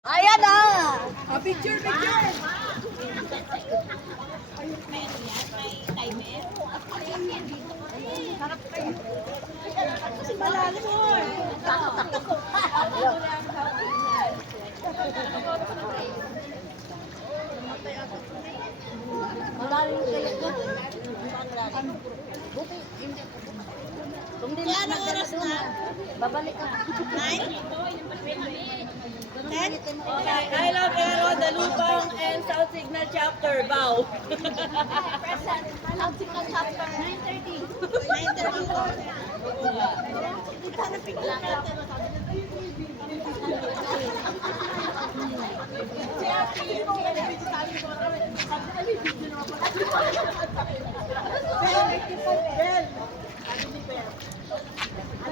Ayan na! Picture, picture! Kasi malalim mo. Malalim kayo ko. Buti, hindi. Kung di na oras na, babalik ka. I love Ero, Dalupang, and South Signal Chapter. Bow. Present. South Signal Chapter. 9:30. 9:30.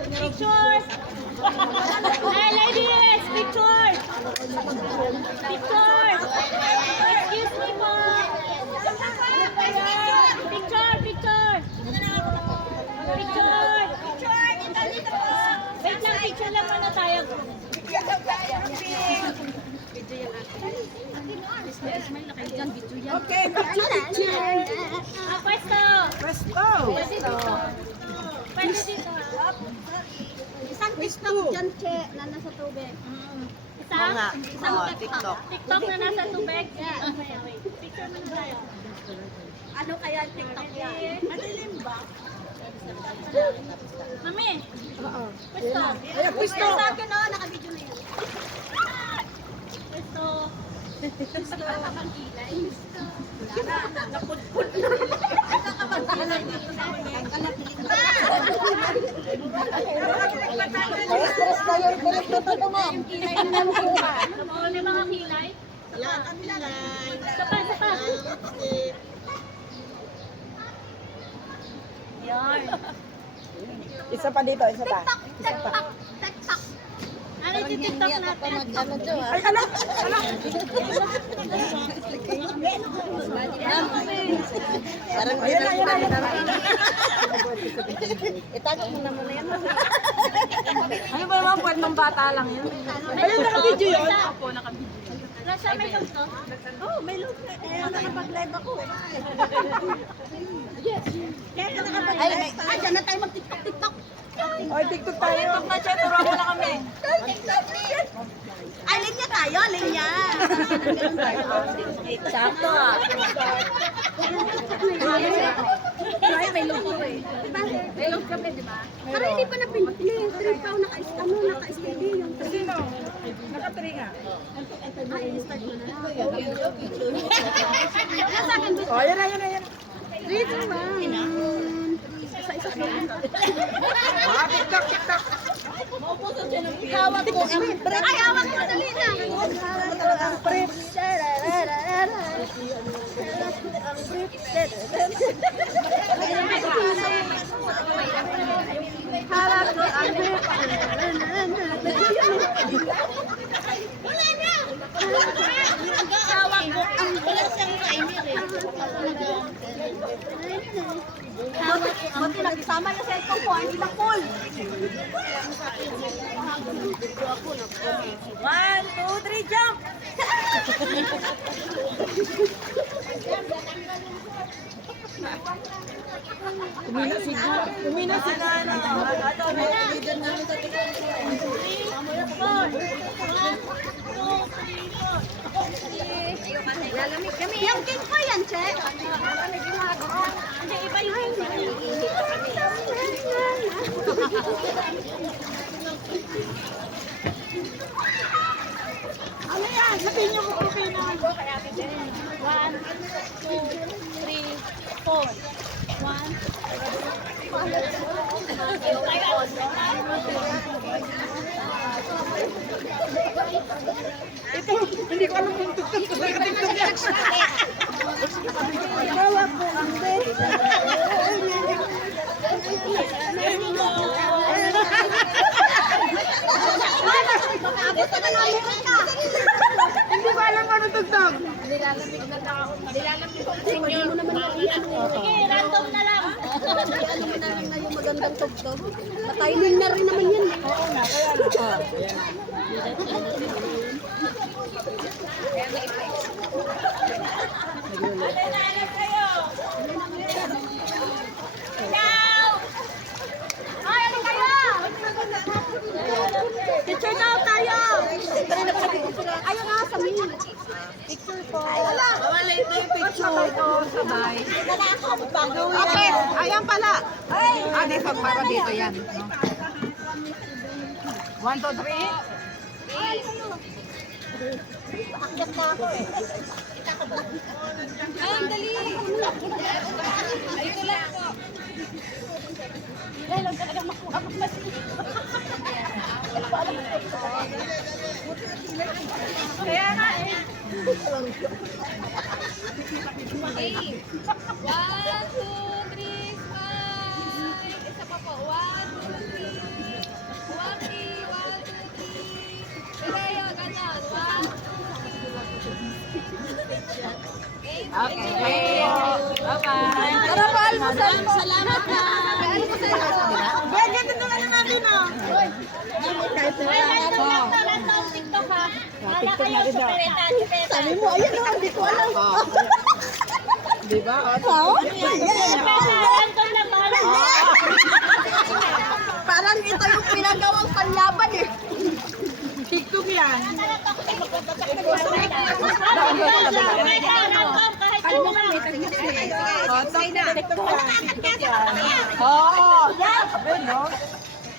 Pictures! Hey, ladies! Pictures! Pictures! Excuse me po! Picture! Picture! Picture! Wait lang, picture lang muna tayo. Okay, picture. Pwesto! Pwesto. Pwede dito ha? Isang TikTok dyan, Che, na nasa tubig. Isa? Isang TikTok. TikTok na nasa tubig? Yeah. Okay, wait. Picture muna tayo. Ano kaya ang TikTok niya? Madilim ba? Mami! Oo. Pwesto! Ayan, pwesto. Sa akin, no, naka-video na yun. Pwesto! Nakakabangkilay. Napudpud na. Nakakabangkilay. Stress kayo, pinagtututo mo. Nabuhan yung mga kilay? Isa pa, isa pa. Yan. Isa pa dito, isa pa. TikTok. TikTok. Ano yung TikTok natin? Ay, ano? Parang Ayan na, ayan na. itago mo na muna yan. Ano ba naman, pwede mang bata lang yun. Ayun, naka-video yun. Opo, naka-video. Nasa may load to? Oh, may look. Kaya nakapag-live ako. Yes. Kaya nakapag-live. Ay, dyan na tayo mag-TikTok. Oy, TikTok tayo. TikTok na siya, turuan mo na kami. Ay, linya tayo, linya. Sakto ah. Ay, may look ko eh. Diba? May load kami, di ba? Parang hindi pa na-print. Trip pa naka-steady yung Sino? Naka-3 nga. Ay, start mo na. Nasa akin doon. Oh, ayan na, ayan na, ayan na. 3, 2, 1. Isa-isa siya. Ah, TikTok, TikTok. Hawak ko ang brief. Ay, hawak ko. Dali na. Hawak ko ang brief. Ang brief. Hawak ko ang brief. Wala na. Hawak ko ang brief. Buti nagsama yung cellphone ko, hindi na full. 1, 2, 3, jump! Umina si Nana. Ato, may leader namin sa TikTok. 3, 4, 1, 2, 3, 4. Lalamig kami. Yung cake ko yan, Che. Lalamig yung mga Hindi, iba yung ano yan? Sabihin niyo kung okay na. 1, 2, 3, 4, 1. Ito, hindi ko alam kung TikTok ko. Naka-TikTok yan. Hawak ko ang brief. Hindi ko alam kung ano TikTok. Nilalamig na tao. Nilalamig ko. Sige, random na lang. Ano mo na lang na yung magandang tugtog. Mataynin na rin naman yan. Oo nga, kaya na. Oh, ayan na. Picture po. Mawalay na yung picture. Sabay. Okay, ayan pala. Dito, para dito yan. 1, 2, 3. Akyat na ako eh. Ay, ang dali. Ito lang po. Ay, lang talaga makuha mo mas. Kaya nga eh. Okay. 1, 2, 3, smile. Isa pa po. 1, 2, 3. 1, 2, 3. Ilayo, ganon. 1, 2, 3. Okay. Bye-bye. Tara po, almusal po. Salamat na. Ganyan naman na natin, oh. Ay, nandun lang to. Nandun TikTok ha. Wala kayo supireta. Sabi mo, ayun na, hindi ko alam. Di ba? Nandun lang ba? Parang ito yung pinagawang panlaban eh. TikTok yan. Kahit Oo. Yan.